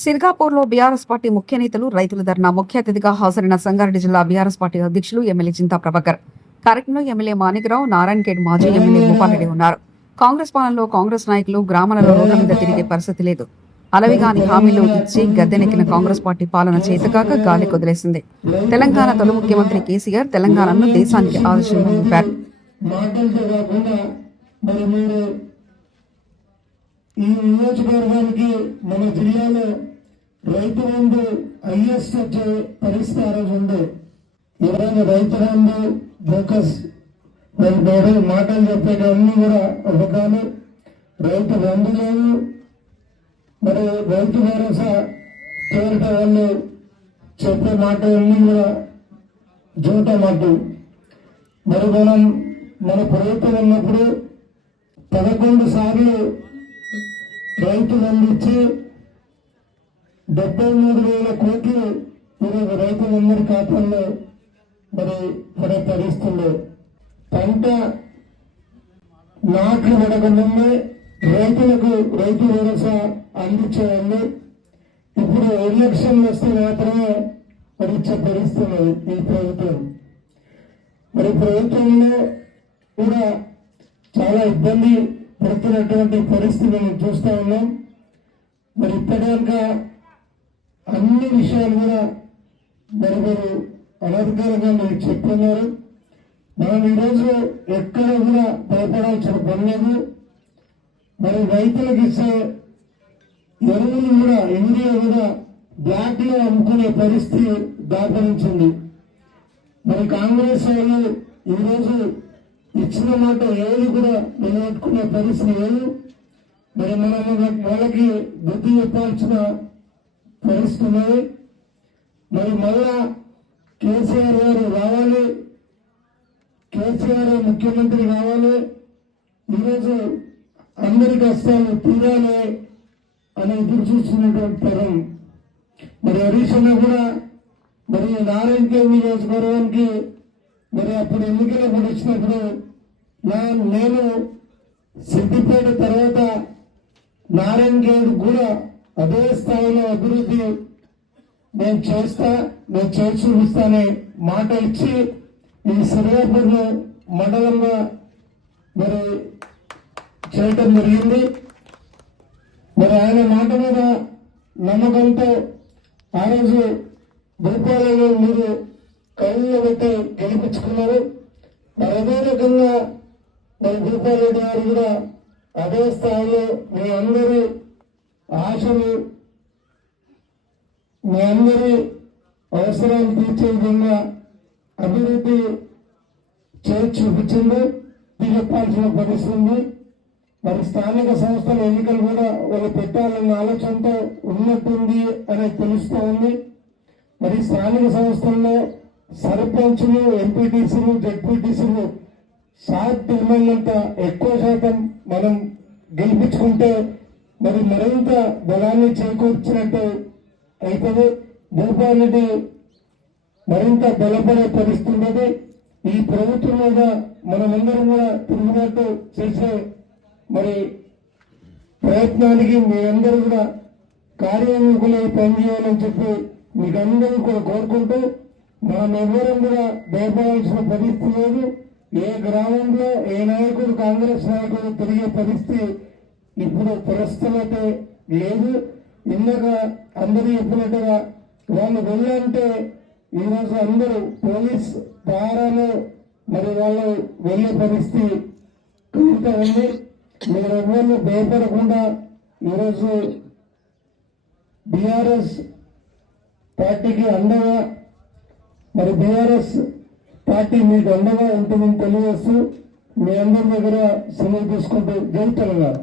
సిర్గాపూర్లో BRS party ముఖ్య నేతలు రైతుల ధర్నా ముఖ్య అతిథిగా హాజరైన సంగారెడ్డి జిల్లా బీఆర్ఎస్ పార్టీ అధ్యక్షులు ఎమ్మెల్యే చింతా ప్రభాకర్. కార్యక్రమంలో ఎమ్మెల్యే మాణిక్రావు, నారాయణఖేడ్ మాజీ ఎమ్మెల్యే భూపాలరెడ్డి ఉన్నారు. కాంగ్రెస్ పాలనలో కాంగ్రెస్ నాయకులు గ్రామాలలో రోడ్ల మీద తిరిగే పరిస్థితి లేదు. అలవిగాని హామీలు ఇచ్చి గద్దెనెక్కిన కాంగ్రెస్ పార్టీ పాలన చేతకాక గాలి కొదిలేసింది. తెలంగాణ తొలి ముఖ్యమంత్రి కేసీఆర్ తెలంగాణను దేశానికి ఆదర్శంగా నింపారు. ఈ నియోజకవర్గానికి మన జిల్లాలో రైతు బంధు హైయెస్ట్ వచ్చే పరిస్థితి ఆ రోజు ఉంది. ఎవరైనా రైతు బంధు ఫోకస్ మాటలు చెప్పేటన్నీ కూడా అబద్ధాలు. రైతు బంధు లేదు, మరి రైతు భరోసా చేరట వాళ్ళు చెప్పే మాటలన్నీ కూడా జూట మాట. మరి మన ప్రభుత్వం ఉన్నప్పుడు 11 సార్లు రైతు బంధించి 73,000 కోట్లు ఈరోజు రైతులందరి ఖాతాల్లో మరి పడే పరిస్థితుల్లో పంట నాట్లు పడకముందే రైతులకు రైతు భరోసా అందించేవాళ్ళు. ఇప్పుడు ఎలక్షన్లు వస్తే మాత్రమే మరి ఇచ్చే పరిస్థితులు ఈ ప్రభుత్వం. మరి ప్రభుత్వంలో కూడా చాలా ఇబ్బంది పడుతున్నటువంటి పరిస్థితులను చూస్తూ ఉన్నాం. మరి ఇప్పటిదాకా అన్ని విషయాలు కూడా మరి అనధికారంగా మీరు చెప్తున్నారు. మనం ఈరోజు ఎక్కడ కూడా భయపడాల్సిన పని లేదు. మరి రైతులకు ఇచ్చే ఎరువులు కూడా యూరియా కూడా బ్లాక్ లో అమ్ముకునే పరిస్థితి దాపరించింది. మరి కాంగ్రెస్ వాళ్ళు ఈరోజు ఇచ్చిన మాట ఏది కూడా నిలబెట్టుకునే పరిస్థితి లేదు. మరి వాళ్ళకి బుద్ధి చెప్పాల్సిన పరిస్థితి ఉన్నది. మరి మళ్ళా కేసీఆర్ గారు రావాలి, కేసీఆర్ ముఖ్యమంత్రి కావాలి, ఈరోజు అందరి కష్టాలు తీరాలి అని ఎదురు చూస్తున్నటువంటి తరం. మరి హరీష్ అన్న కూడా మరి నారాయణఖేడ్ నియోజకవర్గానికి మరి అప్పుడు ఎన్నికలకు వచ్చినప్పుడు నేను సిద్దిపేట తర్వాత నారాయణఖేడ్ కూడా అదే స్థాయిలో అభివృద్ధి నేను చేసి చూపిస్తానే మాట ఇచ్చి ఈ సిర్గాపూర్ మండలంగా మరి చేయటం జరిగింది. మరి ఆయన మాట మీద నమ్మకంతో ఆ రోజు భూపాలలో మీరు కళ్ళలో పెట్టి గెలిపించుకున్నారు. మరి అదే రకంగా మరి భూపాలరెడ్డి గారు కూడా అదే స్థాయిలో మీ అందరి ఆశలు, మీ అందరి అవసరాలు తీర్చే విధంగా అభివృద్ధి చేసి చూపించింది. చెప్పాల్సిన పరిస్థితి. మరి స్థానిక సంస్థల ఎన్నికలు కూడా వాళ్ళు పెట్టాలన్న ఆలోచనతో ఉన్నట్టుంది అనేది తెలుస్తూ ఉంది. మరి స్థానిక సంస్థల్లో సర్పంచులు, ఎంపీటీసీలు, జడ్పీటీసీలు సాధ్యమైనంత ఎక్కువ శాతం మనం గెలిపించుకుంటే మరి మరింత బలాన్ని చేకూర్చినట్టు అవుతుంది. భూపాలరెడ్డి మరింత బలపడే పరిస్థితి ఉన్నది. ఈ ప్రభుత్వం మీద మనమందరం కూడా తిరుగుబాటు చేసే మరి ప్రయత్నానికి మీరందరూ కూడా కార్యనిర్వహణలో పనిచేయాలని చెప్పి మీకు అందరూ కూడా కోరుకుంటూ మనం ఎవరం కూడా భయపడాల్సిన పరిస్థితి లేదు. ఏ గ్రామంలో ఏ నాయకుడు కాంగ్రెస్ నాయకుడు తిరిగే పరిస్థితి ఇప్పుడు ప్రస్తుతమైతే లేదు. ఇందాక అందరూ చెప్పినట్టుగా వాళ్ళు వెళ్ళాలంటే ఈరోజు అందరూ పోలీస్ పహారాలో మరి వాళ్ళు వెళ్లే పరిస్థితి కలుగుతూ ఉంది. మీరెవ్వరిని భయపడకుండా ఈరోజు బీఆర్ఎస్ పార్టీకి అండగా మరి బీఆర్ఎస్ పార్టీ మీకు అండగా ఉంటుందని తెలియజేస్తూ మీ అందరి దగ్గర సెలవు తీసుకుంటూ జై తెలంగాణ.